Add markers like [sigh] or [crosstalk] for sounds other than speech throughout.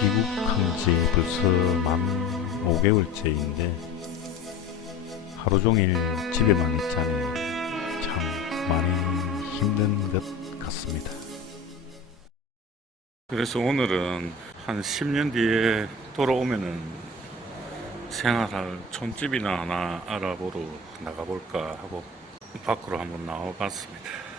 귀국한 지 벌써 만 5개월째인데 하루 종일 집에만 있자니 참 많이 힘든 것 같습니다. 그래서 오늘은 한 10년 뒤에 돌아오면은 생활할 촌집이나 하나 알아보러 나가볼까 하고 밖으로 한번 나와봤습니다.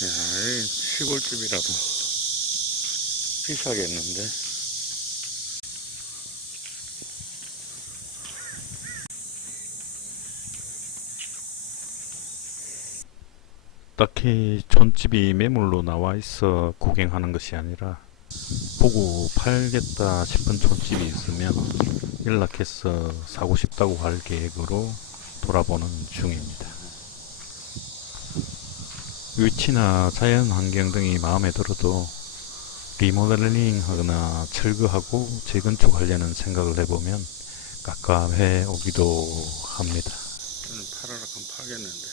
야, 이 시골집이라도 비싸겠는데? 딱히 촌집이 매물로 나와 있어 구경하는 것이 아니라 보고 팔겠다 싶은 촌집이 있으면 연락해서 사고 싶다고 할 계획으로 돌아보는 중입니다. 위치나 자연 환경 등이 마음에 들어도 리모델링 하거나 철거하고 재건축하려는 생각을 해보면 깝깝해 오기도 합니다. 저는 팔아라 하면 팔겠는데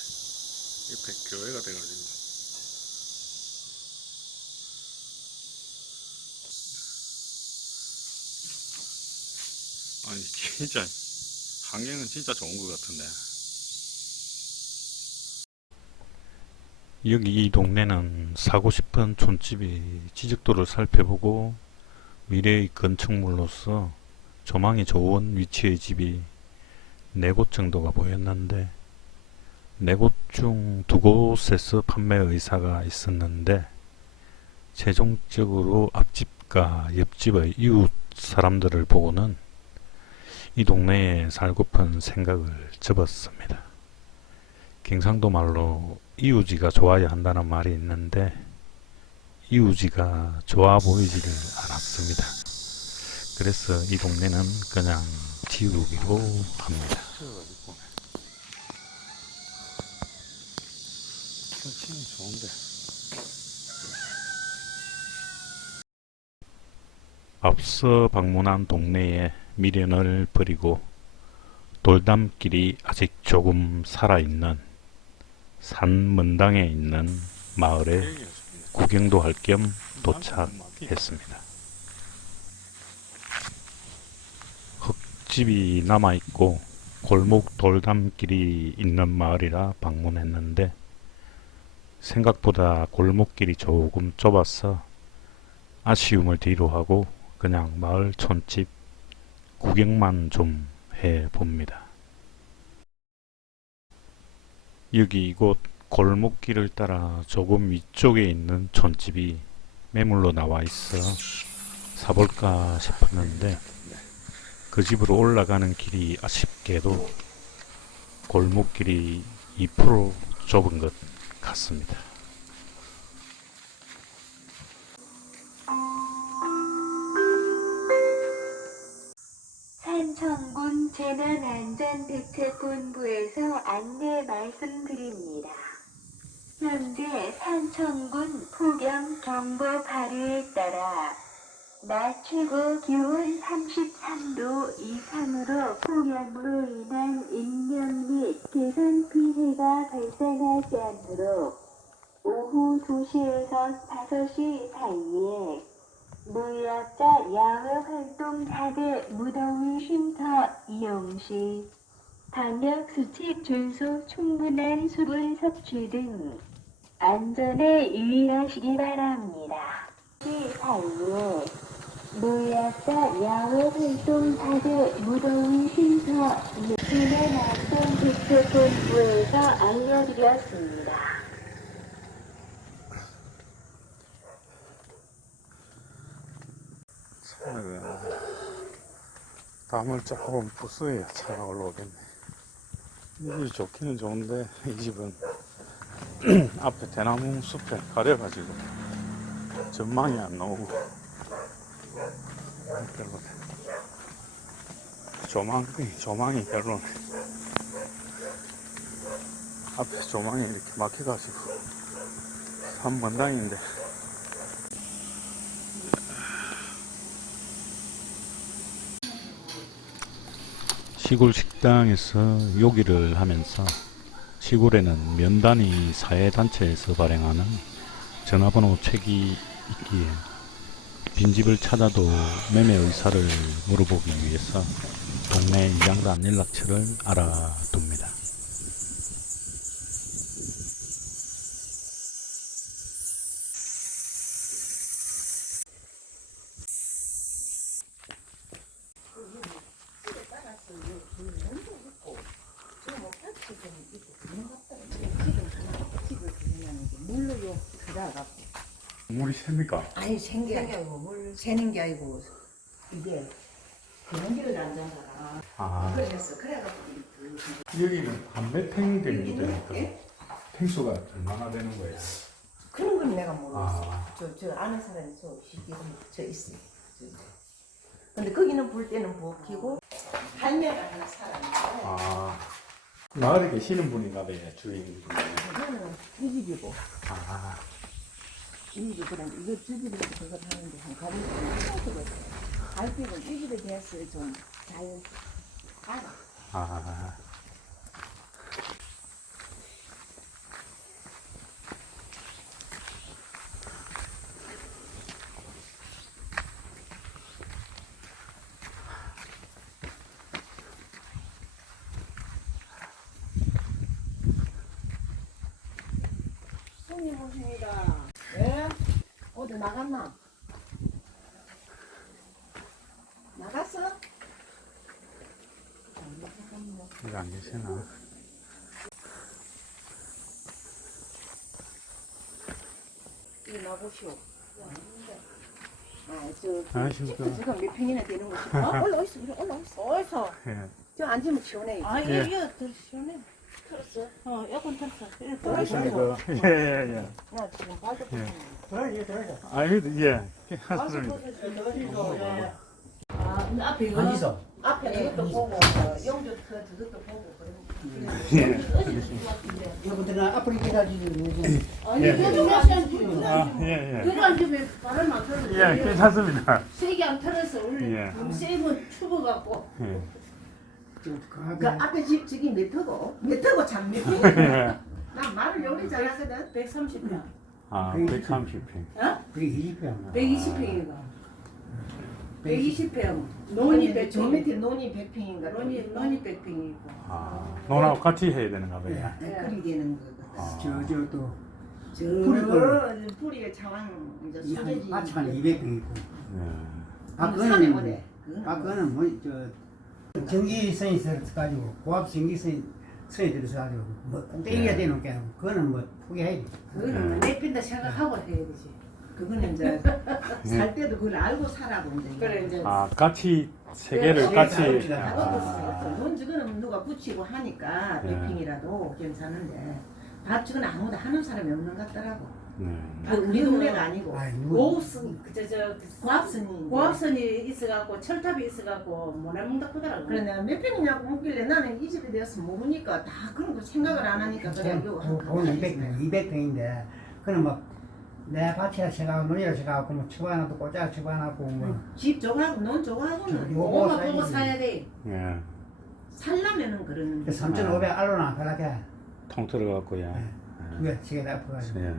옆에 교회가 돼가지고 아니 진짜 환경은 진짜 좋은 것 같은데 여기 이 동네는 사고 싶은 촌집이 지적도를 살펴보고 미래의 건축물로서 조망이 좋은 위치의 집이 네 곳 정도가 보였는데 네 곳 중 두 곳에서 판매 의사가 있었는데 최종적으로 앞집과 옆집의 이웃 사람들을 보고는 이 동네에 살고픈 생각을 접었습니다. 경상도 말로 이우지가 좋아야 한다는 말이 있는데 이우지가 좋아 보이지를 않았습니다. 그래서 이 동네는 그냥 지우기로 합니다. 앞서 방문한 동네에 미련을 버리고 돌담길이 아직 조금 살아있는 산 먼당에 있는 마을에 구경도 할 겸 도착했습니다. 흙집이 남아있고 골목 돌담길이 있는 마을이라 방문했는데 생각보다 골목길이 조금 좁아서 아쉬움을 뒤로하고 그냥 마을 촌집 구경만 좀 해봅니다. 여기 이곳 골목길을 따라 조금 위쪽에 있는 촌집이 매물로 나와 있어 사볼까 싶었는데 그 집으로 올라가는 길이 아쉽게도 골목길이 2% 좁은 것 같습니다. 산청군 재난안전대책본부에서 안내 말씀드립니다. 현재 산청군 폭염 경보 발효에 따라 낮 최고 기온 33도 이상으로 폭염으로 인한 인명 및 개선 피해가 발생하지 않도록 오후 2시에서 5시 사이에 무협자 야외 활동 자대 무더위 쉼터 이용 시 방역 수칙 준수 충분한 수분 섭취 등 안전에 유의하시기 바랍니다. 시 사이에 무협자 야외 활동 자대 무더위 쉼터 재난안전대책본부에서 알려드렸습니다. 차가 담을 조금 부수야 차가 올라오겠네. 이 좋기는 좋은데 이 집은 [clears throat] 앞에 대나무 숲에 가려가지고 전망이 안 나오고 별로네. 조망이 조망이 별로네. 앞에 조망이 이렇게 막혀가지고 산번당인데 시골 식당에서 요기를 하면서 시골에는 면단위 사회단체에서 발행하는 전화번호 책이 있기에 빈집을 찾아도 매매 의사를 물어보기 위해서 동네 이장단 연락처를 알아둡니다. 물로요 들어가. 물이 셉니까? 아니 생겨. 생겨고 물 새는 게 아니고 이게 그런 길을 안 잡아라. 아 그래서 그래갖고 여기는 한 몇평 여기는 됩니까? 예? 평수가 얼마나 되는 거예요? 그런 건 내가 모르겠어. 아. 저, 저 아는 사람이 저 시기로 저 있어요. 저. 근데 거기는 불 때는 부엌이고 할매가 하나 살아있는데 아 마을에 계시는 분인가 봐요 주인분이. 이거는 이 집이고 아 이 집이 그런데 이거 저 집이 그거 하는데 한 가지 갈비는 이 집에 대해서 좀잘 알아. 아. 손님 오십니다. 예? 어디 나갔나? 나갔어? 여기 안 계시나? 이 나보시오. 아, 저, 안녕하십니까. 저, 지금 몇 평이나 되는 거지? 어, [laughs] 올라있어, 그래, 올라있어. 어디서? 예. 저 앉으면 시원해. 아, 이거, 예. 이거 더 시원해. 틀었어? 어, 에어컨 틀었어. 이거 더 들어가시고. 시원해. 예예예. 나 지금 예. 예. 아니 예. 괜찮습니다. 아, 근데 앞에 이거. 앉으서 앞에 그것도 보고, 어, 영주 그, 저것도 보고, 예. 이거부터는 앞으로 기다리지 아니, 예. 아 예, 예. 그거 집에 바람 안 틀어도 예, 괜찮습니다. 세게 안 틀어서 원래 예. 좀 세면 추워갖고. 예. 좀그 강하게 앞에 집, 저기 몇 터고? 몇 터고 참 몇. 예. 나 [laughs] 말을 요리 잘하거든. 130평. 아, 130평. 어? 그게 20평 120평이가. 120평. 논이 아니, 저 100평. 밑에 논이 100평인가? 논이, 논이 100평이고. 아, 논하고 같이 해야 되는가 봐요. 그리 되는 거. 아. 저저 또 저 풀이가 자왕 이제 소재지. 아찬 200평 있고 예. 아 그거는 보내. 아 그거는 뭐 저 전기선이 있어가지고 고압 전기선이 선이 들어서가지고 뭐 땡겨야 되는 게 아니고 그거는 뭐 포기해야지 그거는 내 핀다 생각하고 해야 되지. 그거는 이제 [laughs] 살 때도 그걸 알고 살아고 이제. 그래, 이제. 아, 같이 세 개를 네, 같이. 네, 네. 아, 논 지금은 누가 붙이고 하니까 네. 백평이라도 괜찮은데 밭 지금 아무도 하는 사람이 없는 것 같더라고. 네. 그 우리 동네가 아니고 아 누구 고압선, 그저, 저, 고압선이. 고압선이 있어갖고 철탑이 있어갖고 못 해먹다 그더라고. 그래 내가 몇 평이냐고 묻길래 나는 이 집에 대해서 모르니까 다 그런 거 생각을 안 하니까 그래 요돈 200평 200평인데 그는 뭐내 밭이라 생각하고 논이라 생각하고 뭐쳐 하나도 꽂아 쳐 하나 고 뭐집 좋아하고 논 좋아하고는 요거 그거만 사야지. 보고 사야 돼. 예. 살려면은 그러는데 3,500 알로나 하라게 통 들어갔고, 예. 두개 세개 아파가지고 예.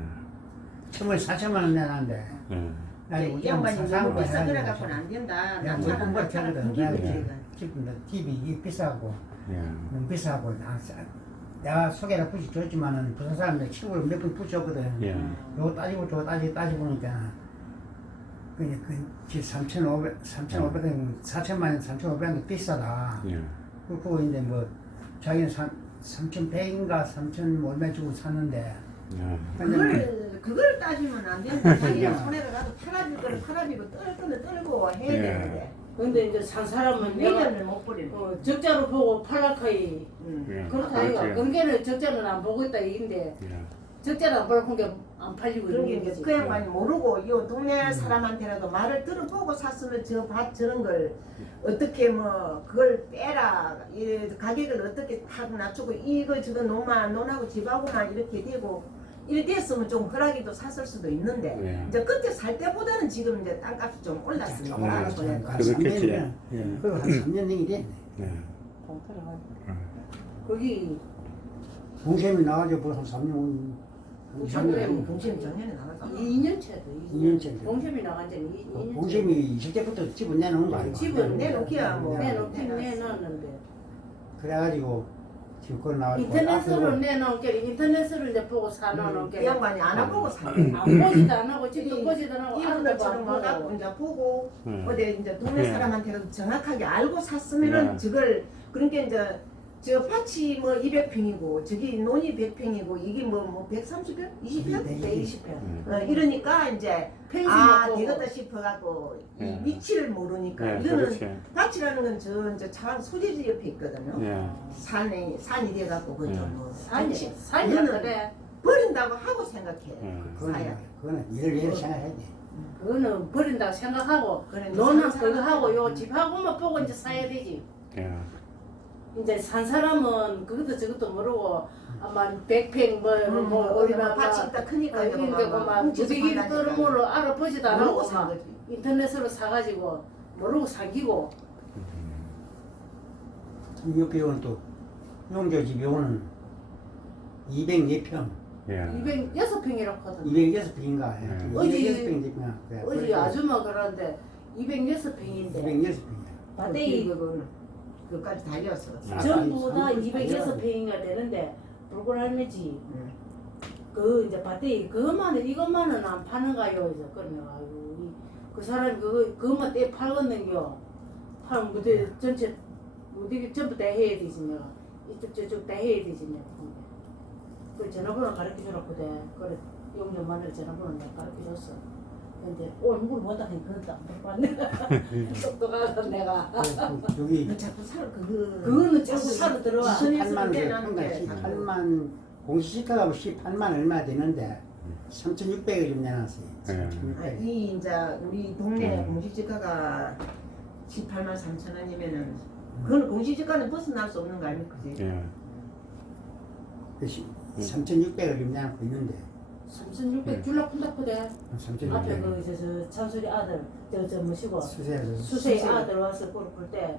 처음에 4천만 원 내놨는데 예. 나이 양반이 좀 너무 사고 비싸 그래 해가지고 갖고는 안 된다. 내가 난 공부를 했거든. 두기를 내가 제가. 집, 집이 비싸고 예. 너무 비싸고 나 내가 소개를 붙이 줬지만은 부산 사람들 친구를 몇번 붙였거든. 예. 요거 따지고 저거 따지고 따지고 보니까 그냥 그집 3,500, 3,500원, 4천만 원, 3,500원 비싸다. 예. 그리고 이제 뭐 자기는 3, 3,100인가 3,000 얼마 주고 샀는데 예. 그걸 그걸 따지면 안 된다. 자기가 손해를 가도 팔아줄 거를 팔아주고 떨 거를 떨고 해야 예. 되는데 근데 이제 산 사람은 내가 매달을 못 버리는. 어, 적자로 보고 팔락하이 응. 예. 그렇다 이거. 그렇지. 근게는 적자는 안 보고 있다 이인데 예. 적자를 안 벌고 게안 팔리고 그런 게 있는 이제 거지. 그 양반이 모르고 이 동네 사람한테라도 말을 들어보고 샀으면 저밭 저런 걸 어떻게 뭐 그걸 빼라 이 가격을 어떻게 탁 낮추고 이거 저거 논만 논하고 집하고만 이렇게 되고 이렇게 됐으면 좀 허락이도 샀을 수도 있는데 예. 이제 그때 살 때보다는 지금 이제 땅값이 좀 올랐으니까 음, 알아서 음. 약간 그렇겠지. 년 예. 그거 한 3년 넘게 됐네. 예. 거기 동생이 나가지고 벌써 한 3년, 한 정부에 3년. 동심 정년에 나가서 2년 차도 2년 차인데. 동심이 나간 지는 2년 동생이 있을 때부터 집을 내놓은 거 아니야? 집은 내놓기야 뭐. 내놓긴 내놨는데 그래가지고 인터넷으로 내놓은 게. 인터넷으로 이제 보고 사놓은 이게 양반이 안 와보고 사네 안 보지도 안 하고 집도 보지도 안 하고 이분들처럼 와갖고. 안 보고 이제 보고 음. 어디 이제 동네 네. 사람한테도 정확하게 알고 샀으면은 네. 저걸 그러니까 이제 저 밭이 뭐 200평이고 저기 논이 100평이고 이게 뭐, 뭐 130평? 20평? 120평 음. 어, 이러니까 이제 펜스 아 먹고 되겠다 싶어갖고 네. 이 위치를 모르니까 예, 이거는 그렇지. 밭이라는 건저 이제 차 소재지 옆에 있거든요 예. 산에 산이 돼갖고 그죠 네. 뭐 산이. 산이 이거는 그래 버린다고 하고 생각해 예. 그거는, 사야. 그거는 일을 일을 생각해야 돼. 그거는 버린다고 생각하고 그래, 너는 산 그거 하고 요. 집하고만 보고 이제 사야 되지 예. 이제 산 사람은 그것도 저것도 모르고 아마 백평 뭐, 음, 뭐뭐 우리나라 밭이 있다 크니까 어, 이거 막 무지개 그런 걸로 알아보지도 안 모르고 하고 산 막 거지. 인터넷으로 사가지고 모르고 사기고. 이 옆에 오는 또 용조 집 요거는 204평, 예. 206평이라고 하던데. 206평인가? 네. 어디- 206평 어디 아줌마 그러는데 206평인데. 206평이야. 밭에 그걸 그까지 달렸어 아, 전부 다 아니, 206평인가 되는데 불굴 할매지. 응. 그 이제 밭에 그것만은 이것만은 안 파는가요? 이제 그러면 아이고 그 사람이 그거 그것만 떼 팔겠는겨? 팔면 무대 전체 무대 전부 다 해야 되지 내가. 이쪽 저쪽 다 해야 되지 내가. 그 전화번호 가르쳐 주라고 돼 그래. 용돈 만들 전화번호 내가 가르쳐 줬어 근데 얼굴 보다 하니 그것도 안 받네 똑똑하다 내가 그, 그, 저기 너 자꾸 살 그거 그거는 자꾸 사러 들어와 18만 때 원, 나는 게 평당 자꾸 18만 공시지가가 18만 얼마 되는데 3,600을 좀 내놨어요. 예. 3,600. 아, 이 이제 우리 동네 음. 공시지가가 18만 3천 원이면은 그건 공시지가는 벗어날 수 없는 거 아닙니까? 예. 그 3,600을 좀 내놓고 있는데 3,600 줄라 푼다 푸대. 3,600. 앞에 그 저저 찬소리 아들 저저 뭐시고 수세에서 수세 수세. 아들 와서 그걸 볼때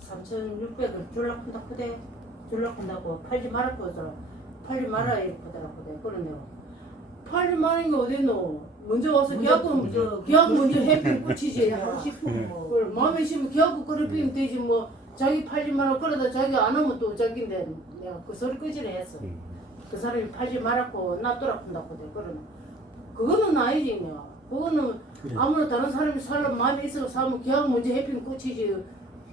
3,600을 줄라 푼다 푸대? 줄라 푼다고 팔지 말아 푸더라 팔지 말아 이렇게 푸대. 그러네요 팔지 말은 게 어딨노? 먼저 와서 계약금 먼저 계약 먼저 해피 꽂히지. [laughs] 하고 싶으면 뭐. 그걸 마음에 심으면 계약금 그래피면 되지 뭐. 자기 팔지 말아 그러다 자기 안 하면 또 자기인데 내가 그 소리 끄지를 했어. 음. 그 사람이 팔지 말았고 놔둬라 푼다고 돼 그러나 그거는 아니지 내가 그거는 그래. 아무나 다른 사람이 살면 마음에 있어서 사면 계약 먼저 해피면 꽂히지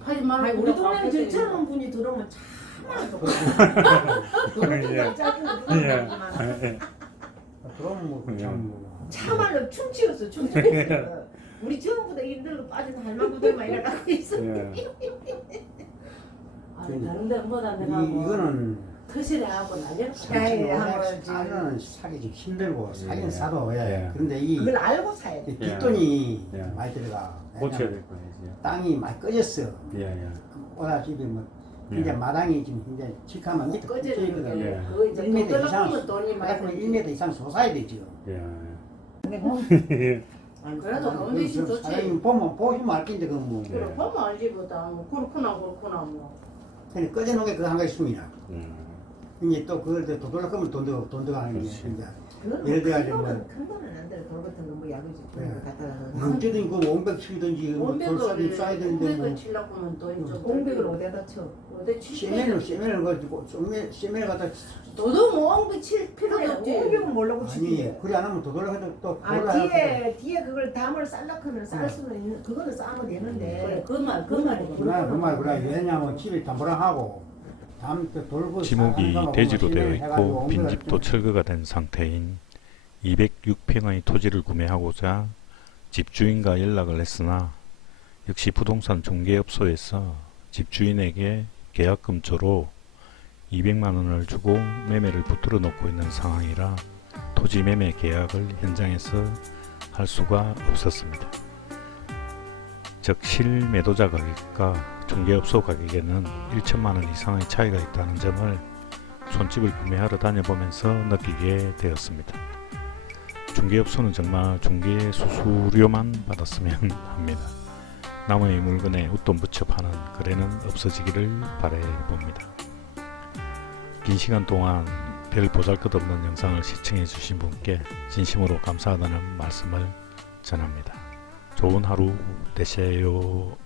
팔지 말라고 아니, 우리 동네는 저 바꿨더니 젊은 분이 들어오면 참말 좋고 [laughs] 예. 예. 거 예. 그럼 뭐참 뭐. 참말로 춤추었어 춤추었어 우리 전부 다 힘들고 빠진 할망구들만 [laughs] 일어나고 있어 예. [laughs] 아니 다른 이, 내가 뭐 이거는 터실에 하고 난리를 에이, 사는 사기 좀 힘들고 사긴 예. 사도 예. 예. 그런데 이 그걸 알고 사야 돼 이 뒷돈이 예. 많이 들어가. 고쳐야 될 거예요. 땅이 많이 꺼졌어. 예. 예. 오다 집에 뭐 예. 이제 마당이 지금 이제 직하면 밑에 꺼지는 게 있거든. 예. 그거 이제 1m 돈 이상, 떨어지면 돈이 많이 그래서 들지 1m 이상 솟아야 되죠. 예. [laughs] 그래도 돈 대신 좋지 사장님 보면 보시면 알 텐데 그건 뭐. 그래 보면 알지 보다 뭐 그렇구나 그렇구나 뭐 그냥 꺼져놓은 게 그거 한 가지 있습니다. 음. 이제 또 그걸 또 도돌려 거면 돈 들어 돈 들어가는 게 그렇지. 이제 그건 예를 들어 큰 가지고 거는 큰 거는 안 돼. 돌 같은 거뭐 야구지 언제든 그500 치든지 뭐 원백을 돌수든 쏴야 되는데 뭐 원백을 치려고 하면 돈이 좀 공백을 어디다 쳐? 어디 치 세면을 세면을 가지고 세면 세면을 갖다 너도 뭐 원백 칠 필요가 그래 없지. 공백은 몰라고 아니 치지. 그래 안 하면 해도 또 아 돌아야 뒤에 뒤에 그걸 담을 쌀라크면 쌀 수는 있는 그거는 싸면 그래 되는데. 그말 그 말이 그날 그말 그래. 왜냐면 집에 담보랑 하고 지목이 대지로 되어 있고 빈집도 철거가 된 상태인 206평의 토지를 구매하고자 집주인과 연락을 했으나 역시 부동산 중개업소에서 집주인에게 계약금조로 200만 원을 주고 매매를 붙들어 놓고 있는 상황이라 토지 매매 계약을 현장에서 할 수가 없었습니다. 즉 실매도자 가격과 중개업소 가격에는 1천만 원 이상의 차이가 있다는 점을 촌집을 구매하러 다녀보면서 느끼게 되었습니다. 중개업소는 정말 중개 수수료만 받았으면 [laughs] 합니다. 남의 물건에 웃돈 붙여 파는 거래는 없어지기를 바라봅니다. 긴 시간 동안 별 보잘것없는 영상을 시청해 주신 분께 진심으로 감사하다는 말씀을 전합니다. 좋은 하루 되세요.